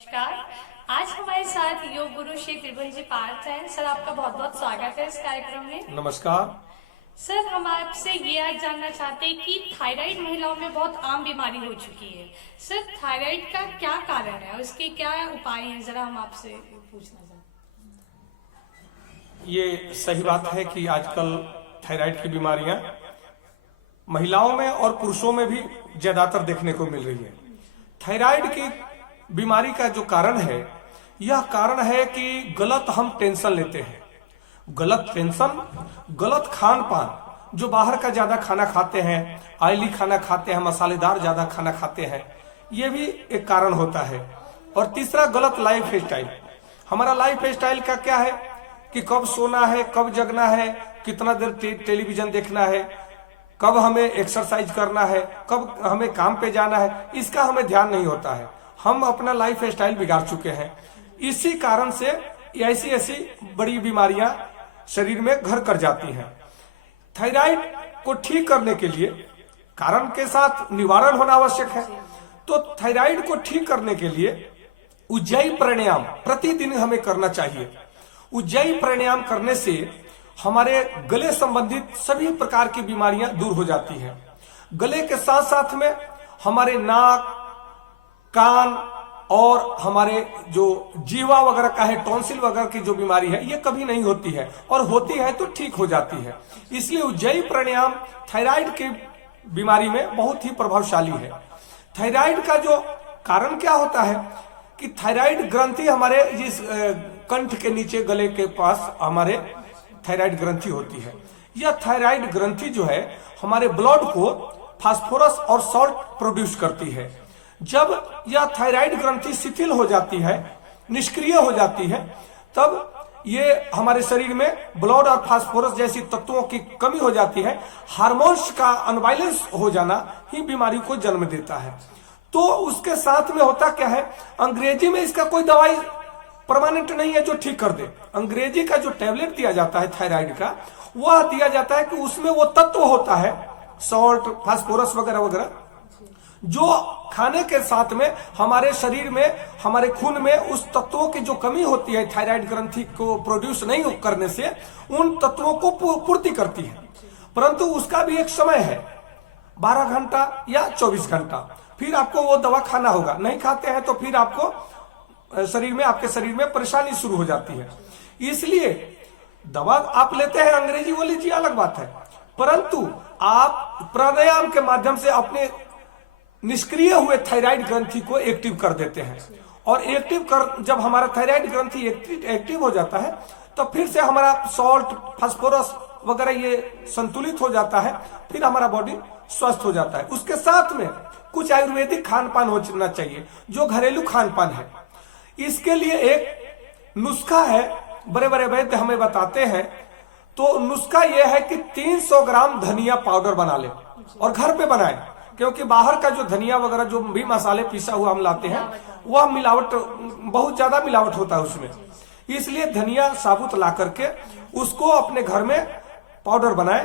नमस्कार। आज हमारे साथ योग गुरु श्री त्रिभुवन जी पार्थ हैं। सर, आपका बहुत बहुत स्वागत है इस कार्यक्रम में। नमस्कार। सर, हम आपसे ये आज जानना चाहते हैं कि थायराइड महिलाओं में बहुत आम बीमारी हो चुकी है। सर, थायराइड का क्या कारण है, उसके क्या उपाय हैं, जरा हम आपसे पूछना चाहते हैं। ये सही बात है कि आजकल थायराइड की बीमारियां महिलाओं में और पुरुषों में भी ज्यादातर देखने को मिल रही है। थायराइड की बीमारी का जो कारण है, यह कारण है कि गलत हम टेंशन लेते हैं। गलत टेंशन, गलत खान पान, जो बाहर का ज्यादा खाना खाते हैं, ऑयली खाना खाते हैं, मसालेदार ज्यादा खाना खाते हैं, यह भी एक कारण होता है। और तीसरा, गलत लाइफ स्टाइल। हमारा लाइफ स्टाइल का क्या है कि कब सोना है, कब जगना है, कितना देर टेलीविजन देखना है, कब हमें एक्सरसाइज करना है, कब हमें काम पे जाना है, इसका हमें ध्यान नहीं होता है। हम अपना लाइफ स्टाइल बिगाड़ चुके हैं। इसी कारण से ऐसी ऐसी बड़ी बीमारियां शरीर में घर कर जाती हैं। थायराइड को ठीक करने के लिए कारण के साथ निवारण होना आवश्यक है। तो थायराइड को ठीक करने के लिए उज्जयी प्राणायाम प्रतिदिन हमें करना चाहिए। उज्जयी प्राणायाम करने से हमारे गले संबंधित सभी प्रकार की बीमारियां दूर हो जाती हैं। गले के साथ साथ में हमारे नाक, कान और हमारे जो जीवा वगैरह का है, टॉन्सिल वगैरह की जो बीमारी है, ये कभी नहीं होती है, और होती है तो ठीक हो जाती है। इसलिए उज्जयी प्राणायाम थायराइड की बीमारी में बहुत ही प्रभावशाली है। थायराइड का जो कारण क्या होता है कि थायराइड ग्रंथि हमारे जिस कंठ के नीचे गले के पास हमारे थायराइड ग्रंथि होती है। यह थायराइड ग्रंथि जो है हमारे ब्लड को फास्फोरस और सॉल्ट प्रोड्यूस करती है। जब यह थायराइड ग्रंथि शिथिल हो जाती है, निष्क्रिय हो जाती है, तब ये हमारे शरीर में ब्लड और फास्फोरस जैसी तत्वों की कमी हो जाती है। हार्मोन्स का अनबैलेंस हो जाना ही बीमारी को जन्म देता है। तो उसके साथ में होता क्या है, अंग्रेजी में इसका कोई दवाई परमानेंट नहीं है जो ठीक कर दे। अंग्रेजी का जो टैबलेट दिया जाता है थायराइड का, वह दिया जाता है कि उसमें वो तत्व होता है, सॉल्ट, फास्फोरस वगैरह वगैरह, जो खाने के साथ में हमारे शरीर में, हमारे खून में उस तत्वों की जो कमी होती है थायराइड ग्रंथि को प्रोड्यूस नहीं करने से, उन तत्वों को पूर्ति करती है। परंतु उसका भी एक समय है, 12 घंटा या 24 घंटा। फिर आपको वो दवा खाना होगा। नहीं खाते हैं तो फिर आपको आपके शरीर में परेशानी शुरू हो जाती है। इसलिए दवा आप लेते हैं अंग्रेजी, वो लीजिए, अलग बात है, परंतु आप प्राणायाम के माध्यम से अपने निष्क्रिय हुए थायराइड ग्रंथि को एक्टिव कर देते हैं। और एक्टिव कर, जब हमारा थायराइड ग्रंथि एक्टिव हो जाता है, तो फिर से हमारा सॉल्ट, फास्फोरस वगैरह ये संतुलित हो जाता है, फिर हमारा बॉडी स्वस्थ हो जाता है। उसके साथ में कुछ आयुर्वेदिक खान पान होना चाहिए, जो घरेलू खान पान है। इसके लिए एक नुस्खा है, बड़े बड़े वैद्य हमें बताते हैं। तो नुस्खा यह है कि 300 ग्राम धनिया पाउडर बना ले और घर पे बनाए, क्योंकि बाहर का जो धनिया वगैरह जो भी मसाले पिसा हुआ हम लाते हैं, वह मिलावट, बहुत ज्यादा मिलावट होता है उसमें। इसलिए धनिया साबुत ला करके उसको अपने घर में पाउडर बनाए।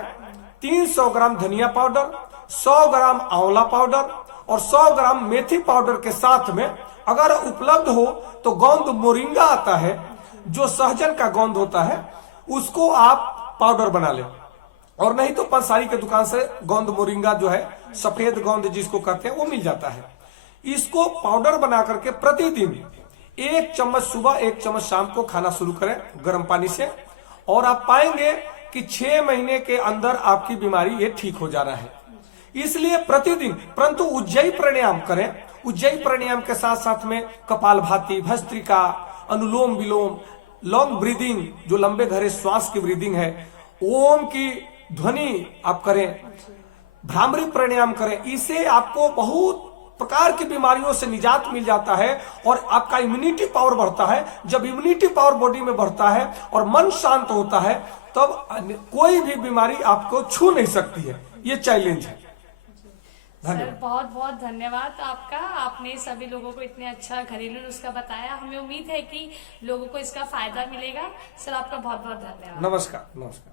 300 ग्राम धनिया पाउडर, 100 ग्राम आंवला पाउडर और 100 ग्राम मेथी पाउडर के साथ में, अगर उपलब्ध हो तो गोंद मोरिंगा आता है, जो सहजन का गोंद होता है, उसको आप पाउडर बना ले। और नहीं तो पंसारी के दुकान से गोंद मोरिंगा जो है, सफेद गोंद जिसको कहते हैं, वो मिल जाता है। इसको पाउडर बना करके प्रतिदिन 1 चम्मच सुबह, 1 चम्मच शाम को खाना शुरू करें गर्म पानी से, और आप पाएंगे कि 6 महीने के अंदर आपकी बीमारी ये ठीक हो जाना है। इसलिए प्रतिदिन, परंतु उज्जयी प्राणायाम करें। उज्जयी प्राणायाम के साथ साथ में कपालभाति, भस्त्रिका, अनुलोम विलोम, लॉन्ग ब्रीदिंग, जो लंबे गहरे श्वास की ब्रीदिंग है, ओम की ध्वनि आप करें, भ्रामरी प्राणायाम करें। इससे आपको बहुत प्रकार की बीमारियों से निजात मिल जाता है और आपका इम्यूनिटी पावर बढ़ता है। जब इम्यूनिटी पावर बॉडी में बढ़ता है और मन शांत होता है, तब कोई भी बीमारी आपको छू नहीं सकती है। ये चैलेंज है। सर, बहुत बहुत धन्यवाद आपका। आपने सभी लोगों को इतने अच्छा घरेलू नुस्खा बताया। हमें उम्मीद है कि लोगों को इसका फायदा मिलेगा। सर, आपका बहुत बहुत धन्यवाद। नमस्कार। नमस्कार।